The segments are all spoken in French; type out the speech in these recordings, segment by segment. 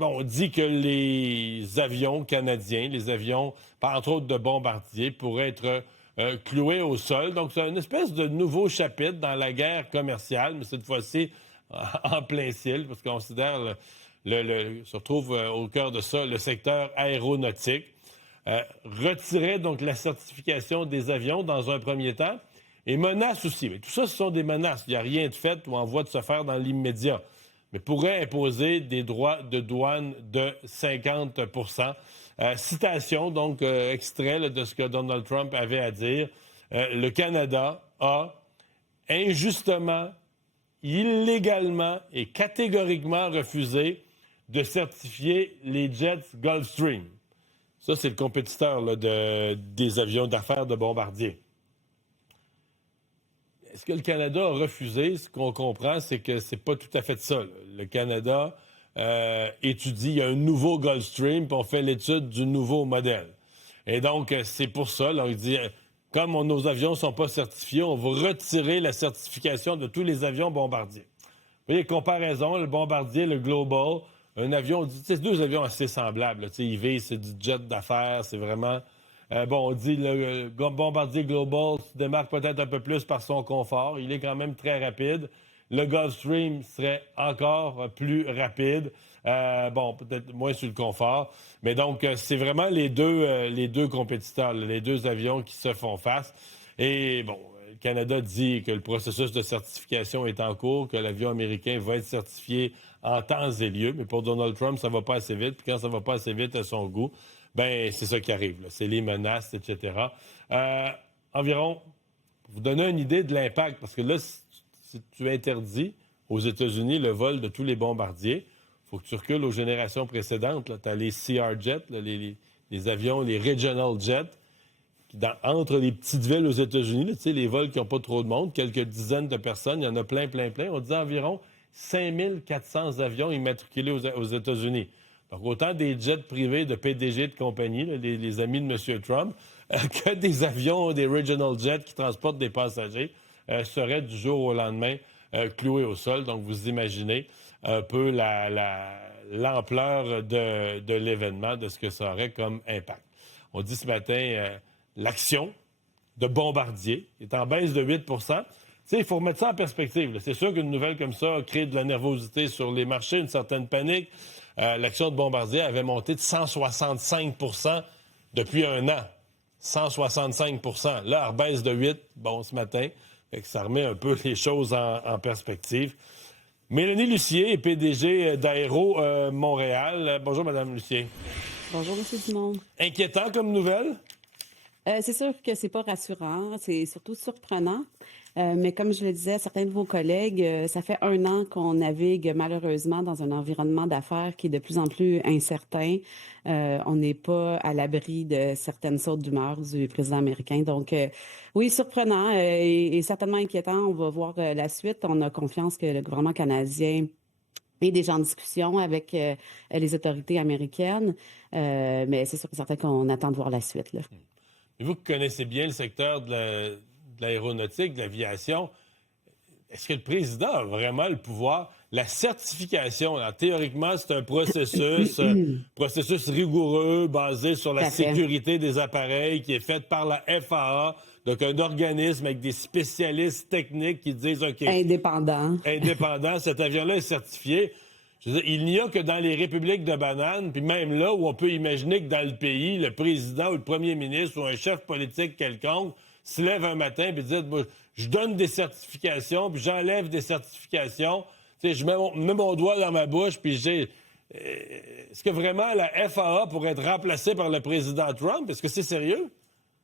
Bon, on dit que les avions canadiens, les avions, entre autres de bombardiers, pourraient être cloués au sol. Donc, c'est une espèce de nouveau chapitre dans la guerre commerciale, mais cette fois-ci en plein ciel, parce qu'on considère se retrouve au cœur de ça le secteur aéronautique. Retirer donc la certification des avions dans un premier temps et menace aussi. Mais tout ça, ce sont des menaces. Il n'y a rien de fait ou en voie de se faire dans l'immédiat. Mais pourrait imposer des droits de douane de 50 citation, donc extrait là, de ce que Donald Trump avait à dire. Le Canada a injustement, illégalement et catégoriquement refusé de certifier les jets Gulfstream. Ça, c'est le compétiteur là, des avions d'affaires de Bombardier. Est-ce que le Canada a refusé? Ce qu'on comprend, c'est que c'est pas tout à fait ça. Là. Le Canada étudie, il y a un nouveau Gulfstream, puis on fait l'étude du nouveau modèle. Et donc, c'est pour ça, là, on dit, comme nos avions ne sont pas certifiés, on va retirer la certification de tous les avions Bombardier. Vous voyez, comparaison, le Bombardier, le Global, un avion, on dit, c'est deux avions assez semblables. Là, IV, c'est du jet d'affaires, c'est vraiment... on dit le Bombardier Global se démarque peut-être un peu plus par son confort. Il est quand même très rapide. Le Gulfstream serait encore plus rapide. Peut-être moins sur le confort. Mais donc, c'est vraiment les deux compétiteurs, là, les deux avions qui se font face. Et bon, le Canada dit que le processus de certification est en cours, que l'avion américain va être certifié en temps et lieu. Mais pour Donald Trump, ça va pas assez vite. Puis quand ça va pas assez vite à son goût, ben c'est ça qui arrive. Là. C'est les menaces, etc. Environ, pour vous donner une idée de l'impact, parce que là, si tu interdis aux États-Unis le vol de tous les bombardiers, il faut que tu recules aux générations précédentes. Tu as les CR-Jets, là, les avions, les Regional Jets, entre les petites villes aux États-Unis, là, les vols qui n'ont pas trop de monde, quelques dizaines de personnes, il y en a plein. On dit environ 5400 avions immatriculés aux États-Unis. Donc, autant des jets privés de PDG de compagnie, là, les amis de M. Trump, que des avions, des Regional Jets qui transportent des passagers, seraient du jour au lendemain cloués au sol. Donc, vous imaginez un peu l'ampleur de l'événement, de ce que ça aurait comme impact. On dit ce matin, l'action de Bombardier est en baisse de 8 il faut remettre ça en perspective. Là. C'est sûr qu'une nouvelle comme ça crée de la nervosité sur les marchés, une certaine panique. L'action de Bombardier avait monté de 165 depuis un an. 165 là, elle rebaisse de 8 ce matin. Fait que ça remet un peu les choses en perspective. Mélanie Lucier est PDG d'Aéro Montréal. Bonjour, Mme Lucier. Bonjour, M. Dumont. Inquiétant comme nouvelle? C'est sûr que c'est pas rassurant, c'est surtout surprenant. Mais comme je le disais à certains de vos collègues, ça fait un an qu'on navigue malheureusement dans un environnement d'affaires qui est de plus en plus incertain. On n'est pas à l'abri de certaines sautes d'humeur du président américain. Donc, oui, surprenant et certainement inquiétant. On va voir la suite. On a confiance que le gouvernement canadien est déjà en discussion avec les autorités américaines. Mais c'est sûr que certain qu'on attend de voir la suite, là. Vous qui connaissez bien le secteur de l'aéronautique, de l'aviation, est-ce que le président a vraiment le pouvoir? La certification, là, théoriquement, c'est un processus rigoureux basé sur la sécurité des appareils qui est fait par la FAA, donc un organisme avec des spécialistes techniques qui disent OK. Indépendant, cet avion-là est certifié. Je veux dire, il n'y a que dans les républiques de bananes, puis même là où on peut imaginer que dans le pays, le président ou le premier ministre ou un chef politique quelconque se lève un matin et dit je donne des certifications, puis j'enlève des certifications. Tu sais, je mets mon doigt dans ma bouche, puis est-ce que vraiment la FAA pourrait être remplacée par le président Trump? Est-ce que c'est sérieux?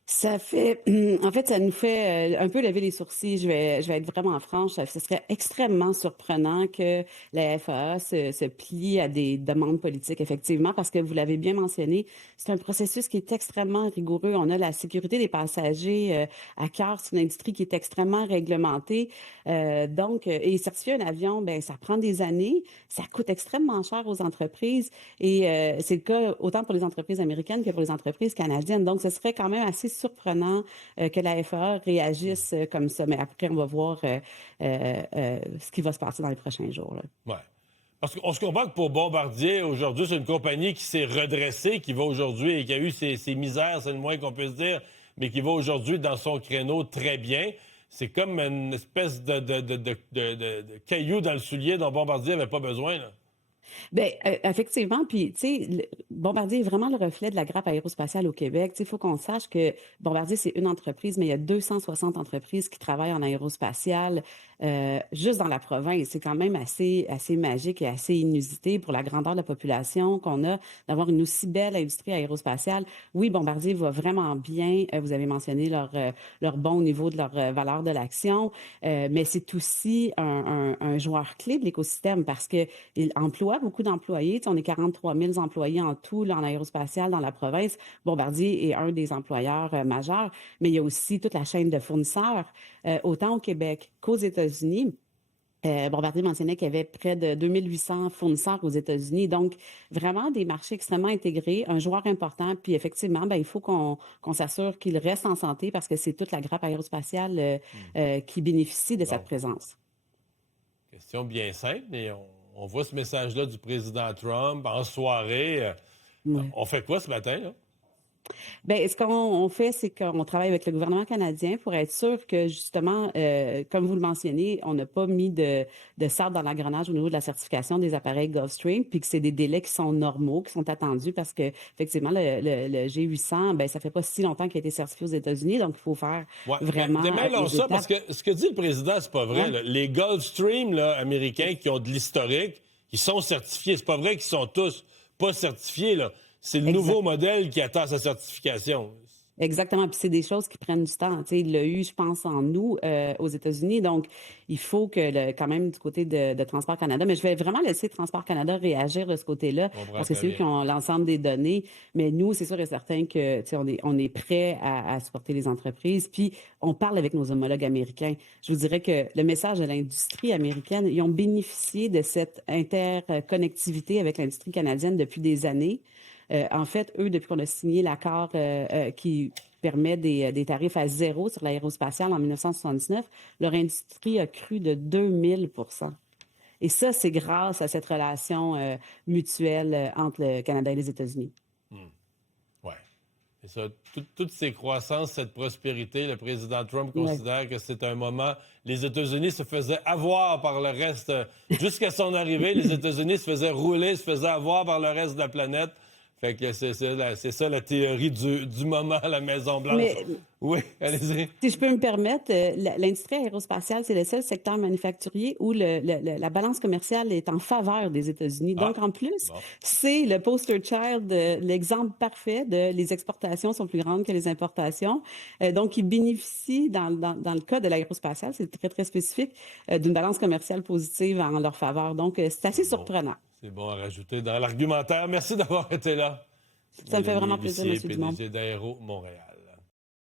Ça fait, en fait, ça nous fait un peu lever les sourcils. Je vais être vraiment franche. Ce serait extrêmement surprenant que la FAA se plie à des demandes politiques, effectivement, parce que vous l'avez bien mentionné, c'est un processus qui est extrêmement rigoureux. On a la sécurité des passagers à cœur. C'est une industrie qui est extrêmement réglementée. Et certifier un avion, ben ça prend des années. Ça coûte extrêmement cher aux entreprises. Et c'est le cas autant pour les entreprises américaines que pour les entreprises canadiennes. Donc, ce serait quand même assez surprenant que la FAA réagisse comme ça. Mais après, on va voir ce qui va se passer dans les prochains jours. Là. Ouais. Parce qu'on se comprend que pour Bombardier, aujourd'hui, c'est une compagnie qui s'est redressée, qui va aujourd'hui et qui a eu ses misères, c'est le moins qu'on peut se dire, mais qui va aujourd'hui dans son créneau très bien. C'est comme une espèce de caillou dans le soulier dont Bombardier n'avait pas besoin, là. Bien, effectivement, puis, tu sais, Bombardier est vraiment le reflet de la grappe aérospatiale au Québec. Tu sais, il faut qu'on sache que Bombardier, c'est une entreprise, mais il y a 260 entreprises qui travaillent en aérospatiale juste dans la province. C'est quand même assez magique et assez inusité pour la grandeur de la population qu'on a d'avoir une aussi belle industrie aérospatiale. Oui, Bombardier va vraiment bien. Vous avez mentionné leur bon niveau de leur valeur de l'action, mais c'est aussi un joueur clé de l'écosystème parce qu'il emploie beaucoup d'employés. Tu sais, on est 43 000 employés en tout là, en aérospatial dans la province. Bombardier est un des employeurs majeurs, mais il y a aussi toute la chaîne de fournisseurs, autant au Québec qu'aux États-Unis. Bombardier mentionnait qu'il y avait près de 2800 fournisseurs aux États-Unis. Donc, vraiment des marchés extrêmement intégrés, un joueur important. Puis, effectivement, ben, il faut qu'on s'assure qu'il reste en santé parce que c'est toute la grappe aérospatiale qui bénéficie de cette Bon, présence. question bien simple, mais on voit ce message-là du président Trump en soirée. Ouais. On fait quoi ce matin, là? Bien, ce qu'on fait, c'est qu'on travaille avec le gouvernement canadien pour être sûr que, justement, comme vous le mentionnez, on n'a pas mis de sable dans l'engrenage au niveau de la certification des appareils Gulfstream, puis que c'est des délais qui sont normaux, qui sont attendus parce que, effectivement, le G800, ben ça fait pas si longtemps qu'il a été certifié aux États-Unis, donc il faut faire Ouais, mais vraiment démêlons les ça parce étapes. que ce que dit le président, c'est pas vrai, Ouais. là. Les Gulfstream là, américains qui ont de l'historique, ils sont certifiés. C'est pas vrai qu'ils sont tous pas certifiés, là. C'est le nouveau Exact. modèle qui attend sa certification. Exactement. Puis c'est des choses qui prennent du temps. Tu sais, il l'a eu, je pense, en août aux États-Unis. Donc, il faut que, quand même, du côté de Transport Canada, mais je vais vraiment laisser Transport Canada réagir de ce côté-là, Je comprends parce que très c'est eux bien. qui ont l'ensemble des données. Mais nous, c'est sûr et certain que, tu sais, on est prêt à supporter les entreprises. Puis, on parle avec nos homologues américains. Je vous dirais que le message de l'industrie américaine, ils ont bénéficié de cette interconnectivité avec l'industrie canadienne depuis des années. En fait, eux, depuis qu'on a signé l'accord qui permet des tarifs à zéro sur l'aérospatiale en 1979, leur industrie a cru de 2000%. Et ça, c'est grâce à cette relation mutuelle entre le Canada et les États-Unis. Ouais. C'est ça. Toutes ces croissances, cette prospérité, le président Trump Ouais. considère que c'est un moment. Les États-Unis se faisaient avoir par le reste. Jusqu'à son arrivée, les États-Unis se faisaient rouler, se faisaient avoir par le reste de la planète. Fait que c'est ça la théorie du moment à la Maison-Blanche. Mais Oui, allez-y. si je peux me permettre, l'industrie aérospatiale, c'est le seul secteur manufacturier où la balance commerciale est en faveur des États-Unis. Ah, Donc, en plus, bon. c'est le poster child, l'exemple parfait de les exportations sont plus grandes que les importations. Donc, ils bénéficient, dans le cas de l'aérospatiale, c'est très, très spécifique, d'une balance commerciale positive en leur faveur. Donc, c'est assez C'est bon. surprenant. C'est bon à rajouter dans l'argumentaire. Merci d'avoir été là. Ça me fait Mélanie vraiment plaisir, Lucier, M. Dumont. PDG d'Aéro Montréal.